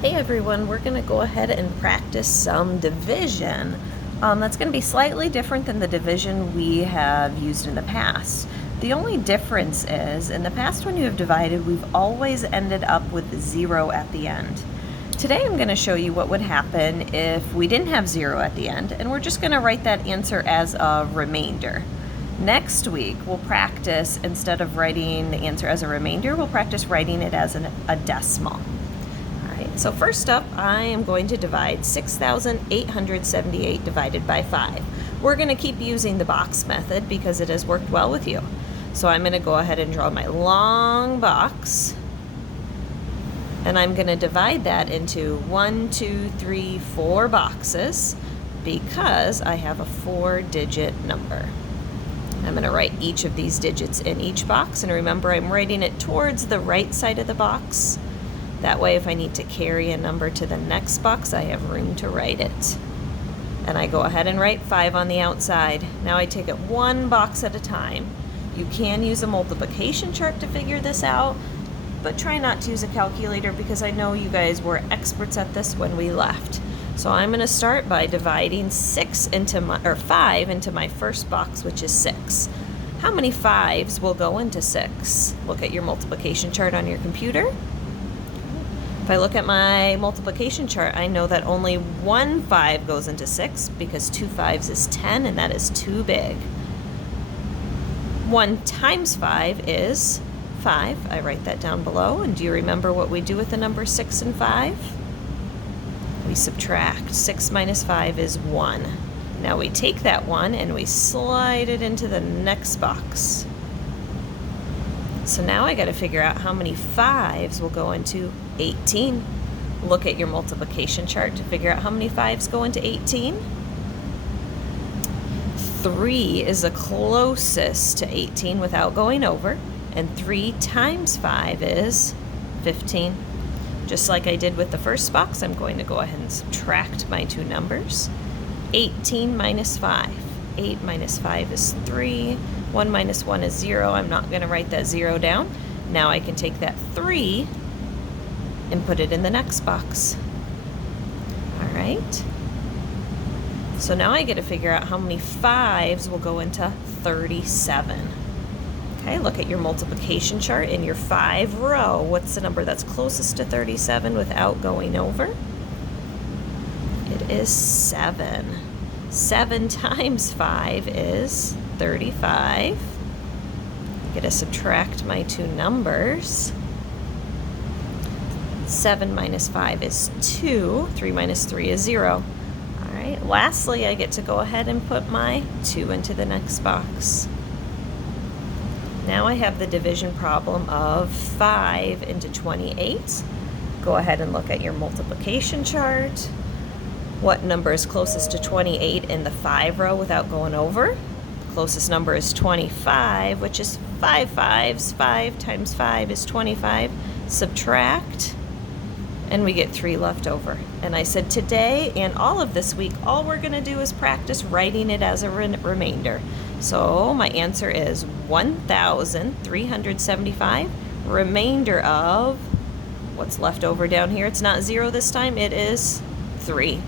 Hey everyone, we're going to go ahead and practice some division. That's going to be slightly different than the division we have used in the past. The only difference is, in the past when you have divided, we've always ended up with 0 at the end. Today I'm going to show you what would happen if we didn't have 0 at the end, and we're just going to write that answer as a remainder. Next week, we'll practice, instead of writing the answer as a remainder, we'll practice writing it as a decimal. So first up, I am going to divide 6,878 divided by 5. We're going to keep using the box method because it has worked well with you. So I'm going to go ahead and draw my long box, and I'm going to divide that into 1, 2, 3, 4 boxes because I have a 4-digit number. I'm going to write each of these digits in each box, and remember, I'm writing it towards the right side of the box. That way, if I need to carry a number to the next box, I have room to write it. And I go ahead and write 5 on the outside. Now I take it one box at a time. You can use a multiplication chart to figure this out, but try not to use a calculator because I know you guys were experts at this when we left. So I'm going to start by dividing 5 into my first box, which is 6. How many 5s will go into 6? Look at your multiplication chart on your computer. If I look at my multiplication chart, I know that only 1 5 goes into 6 because 2 5s is 10, and that is too big. 1 times 5 is 5. I write that down below. And do you remember what we do with the number 6 and 5? We subtract. 6 minus 5 is 1. Now we take that 1 and we slide it into the next box. So now I got to figure out how many 5s will go into 18. Look at your multiplication chart to figure out how many 5s go into 18. 3 is the closest to 18 without going over, and 3 times 5 is 15. Just like I did with the first box, I'm going to go ahead and subtract my two numbers. 18 minus 5. 8 minus 5 is 3. 1 minus 1 is 0. I'm not going to write that 0 down. Now I can take that 3 and put it in the next box. All right. So now I get to figure out how many 5s will go into 37. Okay, look at your multiplication chart in your 5 row. What's the number that's closest to 37 without going over? It is 7. 7 times 5 is 35. I'm going to subtract my two numbers. 7 minus 5 is 2. 3 minus 3 is 0. All right, lastly, I get to go ahead and put my 2 into the next box. Now I have the division problem of 5 into 28. Go ahead and look at your multiplication chart. What number is closest to 28 in the 5 row without going over? The closest number is 25, which is 5 5s. 5 times 5 is 25. Subtract, and we get 3 left over. And I said today and all of this week, all we're going to do is practice writing it as a remainder. So my answer is 1,375, remainder of what's left over down here. It's not 0 this time, it is 3.